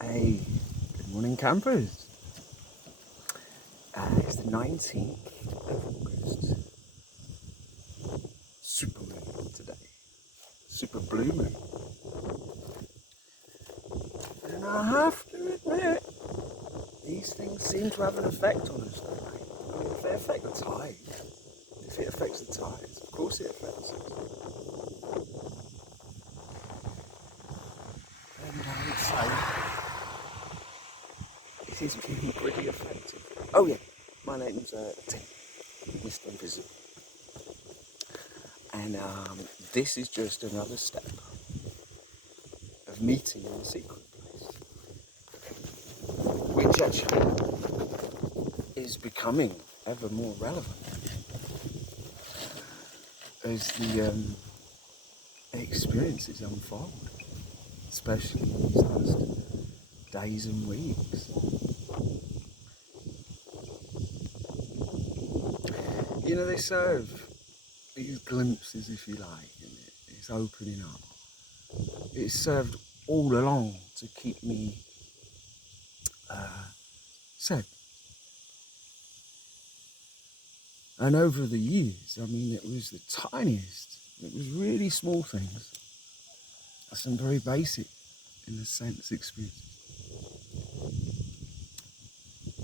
Hey, good morning, campers. It's the 19th of August. Super moon today. Super blue moon. And I have to admit, these things seem to have an effect on us, don't they? I mean, if they affect the tide, if it affects the tides, of course it affects us. And I would say it is being pretty effective. Oh yeah, my name's Tim, Mr. Invisible. And this is just another step of meeting in the secret place, which actually is becoming ever more relevant as the experiences unfold, especially these last days and weeks. You know, they serve these glimpses, if you like, and it's opening up. It's served all along to keep me safe. And over the years, I mean, it was the tiniest, it was really small things, some very basic, in a sense, experiences.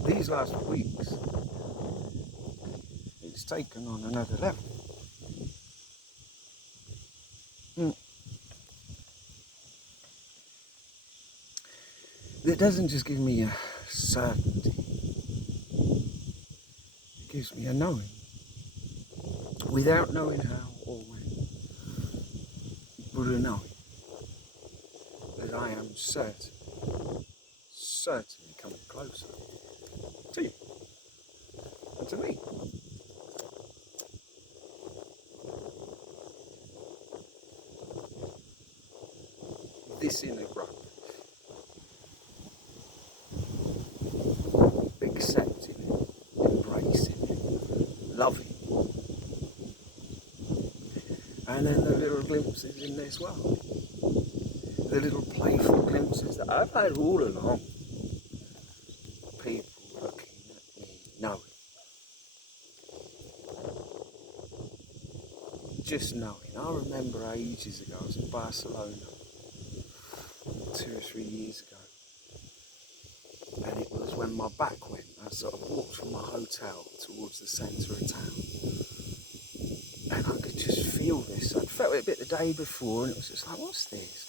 These last weeks, it's taken on another level. It doesn't just give me a certainty, it gives me a knowing, without knowing how or when, but a knowing that I am certainly coming closer to you and to me. This inner growth, accepting it, embracing it, loving it, and then the little glimpses in this world, the little playful glimpses that I've had all along. People looking at me, knowing, just knowing. I remember ages ago, I was in Barcelona 2 or 3 years ago, and it was when my back went. I sort of walked from my hotel towards the centre of town, and I could just feel this. I'd felt it a bit the day before, and it was just like, what's this?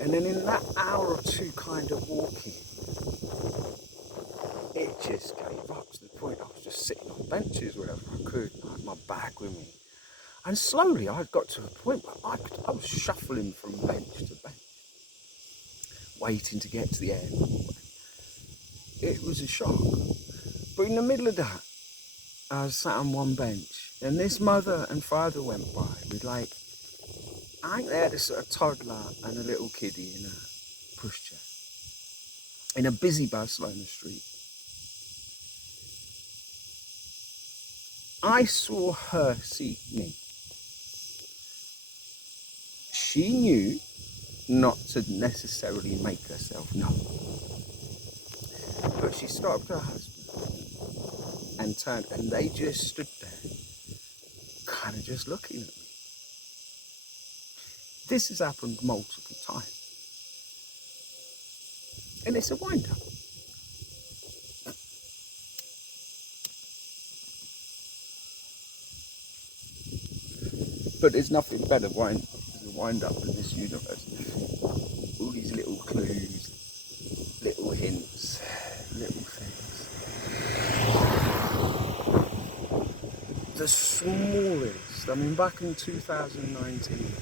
And then in that hour or two kind of walking, it just gave up to the point I was just sitting on benches wherever I could, like my bag with me. And slowly I got to a point where I was shuffling from bench to bench, waiting to get to the end. It was a shock. But in the middle of that, I was sat on one bench, and this mother and father went by with I think they had a sort of toddler and a little kiddie in a pushchair in a busy Barcelona street. I saw her see me. She knew not to necessarily make herself known, but she stopped her husband and turned, and they just stood there, kind of just looking at me. This has happened multiple times, and it's a wind-up. But there's nothing better wind up in this universe. All these little clues, little hints, little things. The smallest, I mean, back in 2019,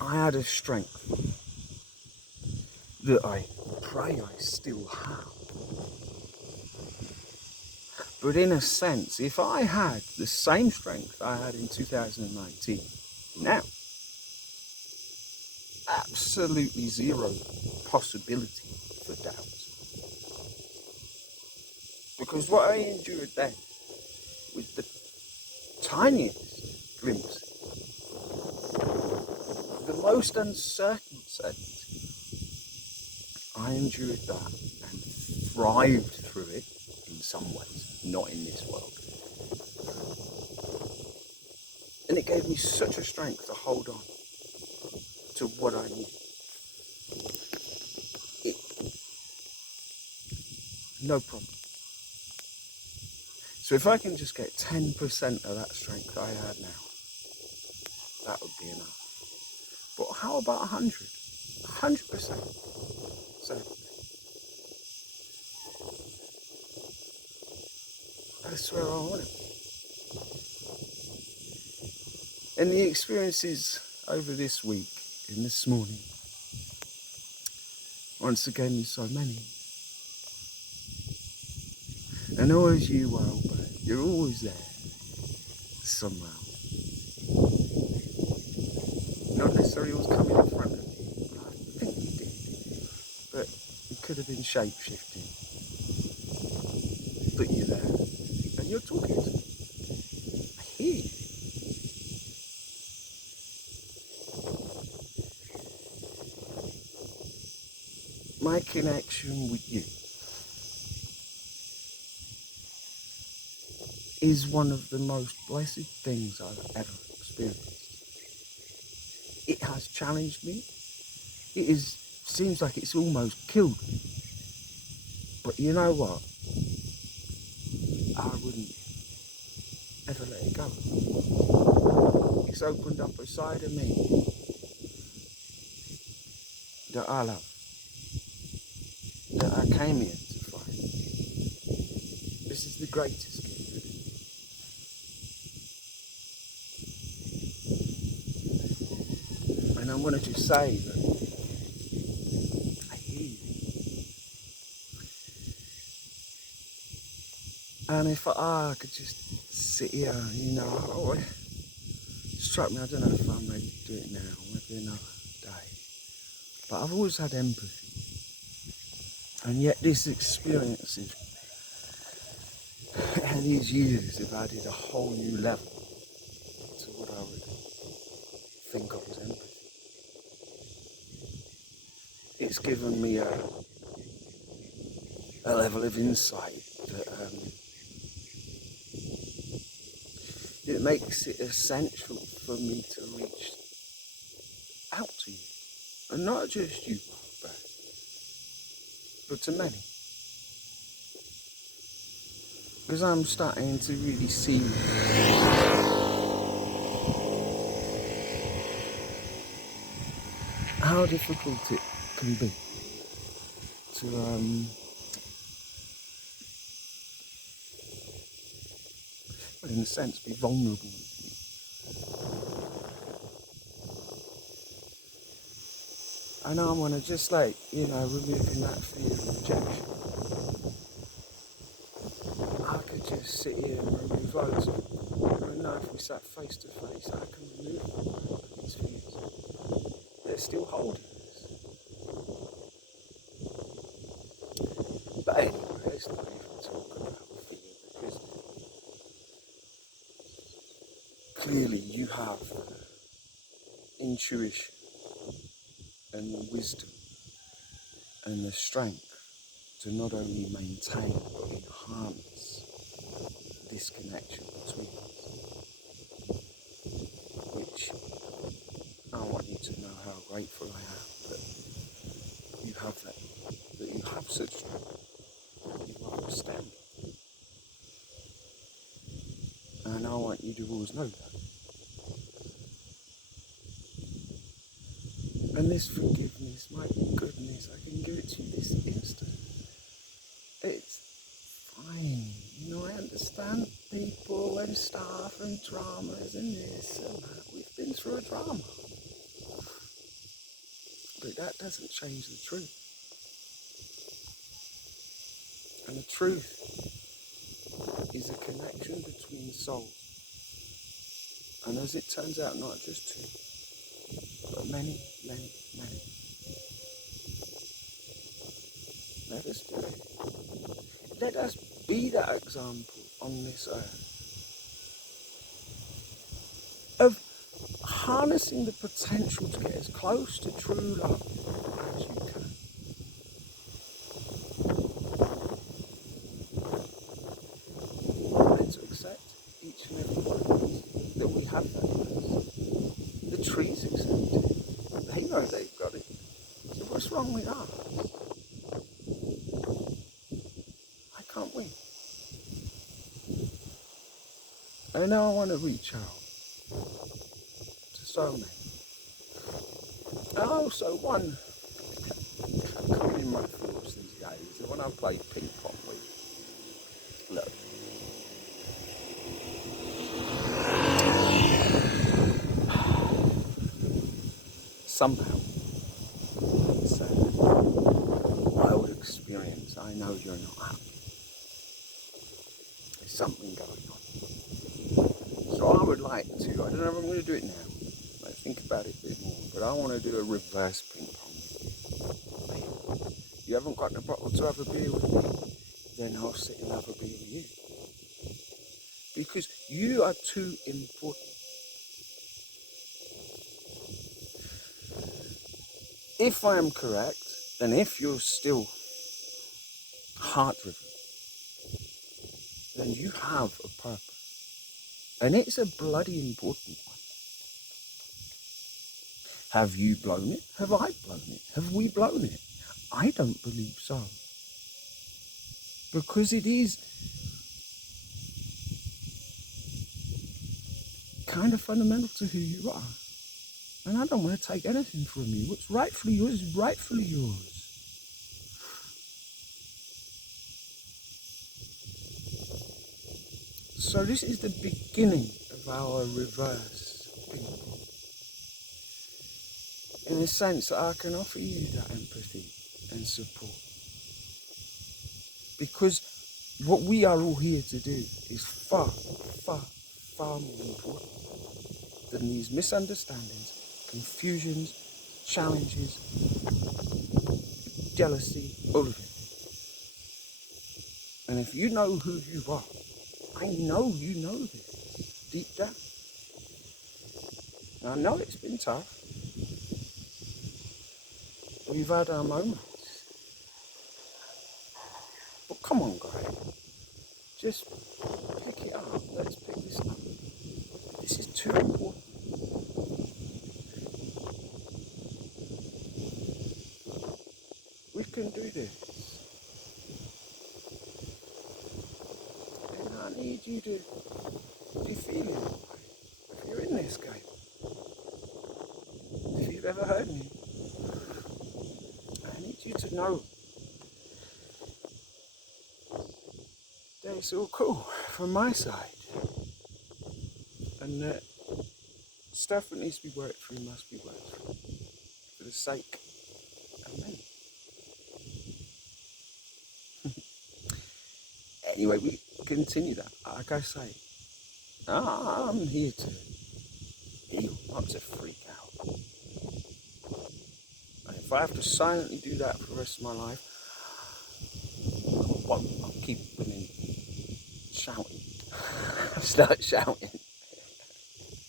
I had a strength that I pray I still have. But in a sense, if I had the same strength I had in 2019, now, absolutely zero possibility for doubt. Because what I endured then was the tiniest glimpse, the most uncertain sense, I endured that and thrived through it in some ways, not in this world. And it gave me such a strength to hold on to what I knew. No problem. So if I can just get 10% of that strength I had now, that would be enough. But how about 100? 100%. So that's where I want to be. And the experiences over this week and this morning, once again, there's so many. And always you, Wildbird, you're always there, somehow. Not necessarily always coming in front of me, but I think you did. But it could have been shape-shifting. But you're there, and you're talking to me. I hear you. My connection with you is one of the most blessed things I've ever experienced. It has challenged me. Seems like it's almost killed me. But you know what? I wouldn't ever let it go. It's opened up a side of me that I love, that I came here to find. This is the greatest gift. And I want to just say that I hear you. And if I could just sit here, it struck me, I don't know if I may do it now, maybe another day. But I've always had empathy. And yet this experience and these years have added a whole new level to what I would think of as empathy. It's given me a level of insight that it makes it essential for me to reach out to you. And not just you, but to many. Because I'm starting to really see how difficult it can be to in a sense, be vulnerable with you. And I want to just removing that fear of rejection. I could just sit here and remove loads of them. And know if we sat face to face, I can remove these fears. They're still holding us. But anyway, let's not even talk about fear, because clearly you have intuition and the wisdom and the strength to not only maintain but enhance this connection between us, which I want you to know how grateful I am that you have that you have such strength, that you understand. And I want you to always know that. And this forgiveness, my goodness, I can give it to you this instant. It's fine. I understand people and stuff and dramas and this and that. We've been through a drama. But that doesn't change the truth. And the truth is a connection between souls. And as it turns out, not just two, but many, many, many. Let us do it. Let us be that example on this earth of harnessing the potential to get as close to true love as you can. And to accept each and every one of us that we have that place. The trees accept it. They know they've got it. So what's wrong with us? Why can't we? And now I want to reach out to so many. And also one coming in my thoughts these days, when I play ping pong with, look, somehow, it's my old experience, I know you're not happy. There's something going on. So I would like to, I don't know if I'm going to do it now, let's think about it a bit more, but I want to do a reverse ping pong with you. You haven't got the bottle to have a beer with me, then I'll sit and have a beer with you. Because you are too important. If I am correct, then if you're still heart-driven, then you have a purpose. And it's a bloody important one. Have you blown it? Have I blown it? Have we blown it? I don't believe so. Because it is kind of fundamental to who you are. And I don't want to take anything from you. What's rightfully yours is rightfully yours. So this is the beginning of our reverse ping pong. In the sense that I can offer you that empathy and support. Because what we are all here to do is far, far, far more important than these misunderstandings, confusions, challenges, jealousy, all of it. And if you know who you are, I know you know this deep down. And I know it's been tough. We've had our moments. But come on, guys. Just pick it up. Let's pick this up. This is too important. We can do this. And I need you to be feeling it. If you're in this game, if you've ever heard me, I need you to know that it's all cool from my side. And that stuff that needs to be worked through must be worked through for the sake of many. Anyway, we continue that. Like I say, I'm here to heal, not to freak out. And if I have to silently do that for the rest of my life, I'll keep shouting. I'll start shouting.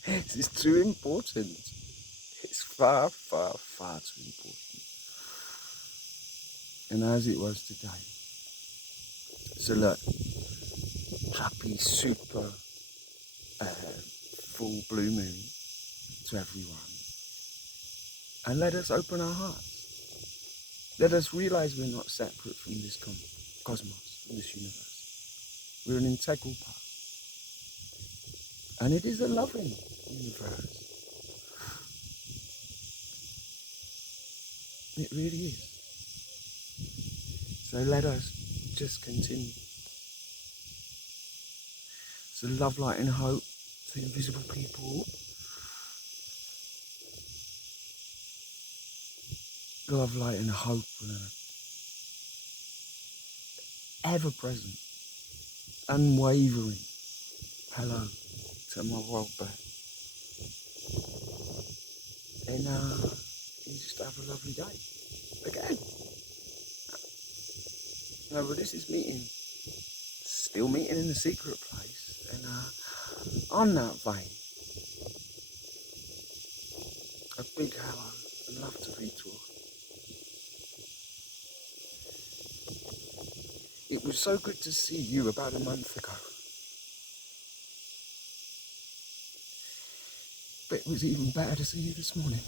This is too important. It's far, far, far too important. And as it was today. So look, happy, super, full blue moon to everyone. And let us open our hearts. Let us realize we're not separate from this cosmos, from this universe. We're an integral part. And it is a loving universe. It really is. So let us just continue. So love, light and hope to invisible people. Love, light and hope and an ever-present, unwavering hello to my world back. And you just have a lovely day. Again. No, but this is still meeting in the secret place. And on that vein, speak hello and love to be taught. It was so good to see you about a month ago. But it was even better to see you this morning.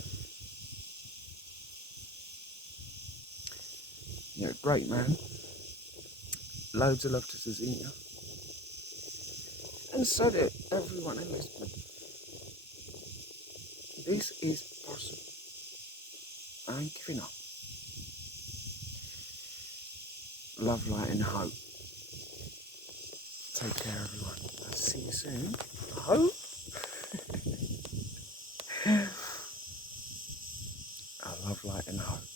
You're a great man. Loads of love to Cecilia. And so did everyone in Lisbon. This is possible. I ain't giving up. Love, light and hope. Take care, everyone. I'll see you soon. I hope. I love, light and hope.